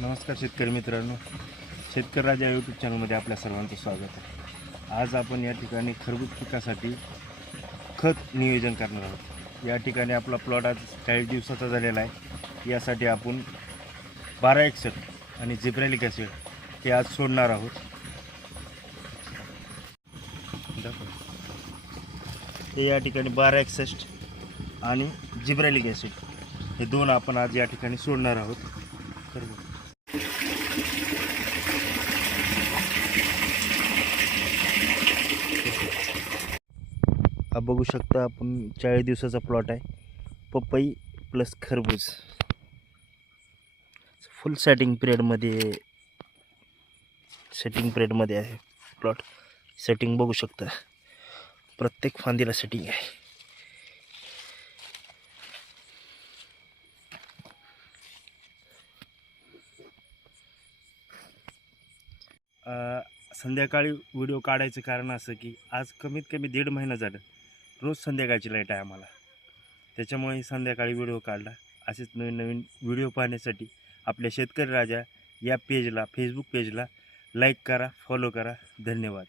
नमस्कार शेतकरी मित्रांनो, शेतकरी राजा यूट्यूब चॅनलमध्ये आपल्या सर्वांचं स्वागत आहे। आज आपण या ठिकाणी खरबूज पिकासाठी खत नियोजन करणार आहोत। या ठिकाणी आपला प्लॉट आज 40 दिवसाचा झालेला आहे। यासाठी आपण 1261 आणि जिब्रेलिक ॲसिड हे आज सोडणार आहोत। हे या ठिकाणी 1261 आणि जिब्रेलिक ॲसिड हे दोन आपण आज या ठिकाणी सोडणार आहोत। हा बघू शकता आपण 40 दिवसाचा प्लॉट आहे। पपई प्लस खरबूज फुल सेटिंग पिरियडमध्ये आहे प्लॉट। सेटिंग बघू शकता, प्रत्येक फांदीला सेटिंग आहे। संध्याकाळी व्हिडिओ काढायचं कारण असं की आज कमीत कमी 1.5 महिना झालं रोज संध्याकाळची लाईट आहे आम्हाला, त्याच्यामुळे संध्याकाळी व्हिडिओ काढला। असेच नवीन नवीन व्हिडिओ पाहण्यासाठी आपल्या शेतकरी राजा या पेजला, फेसबुक पेजला लाईक करा, फॉलो करा। धन्यवाद।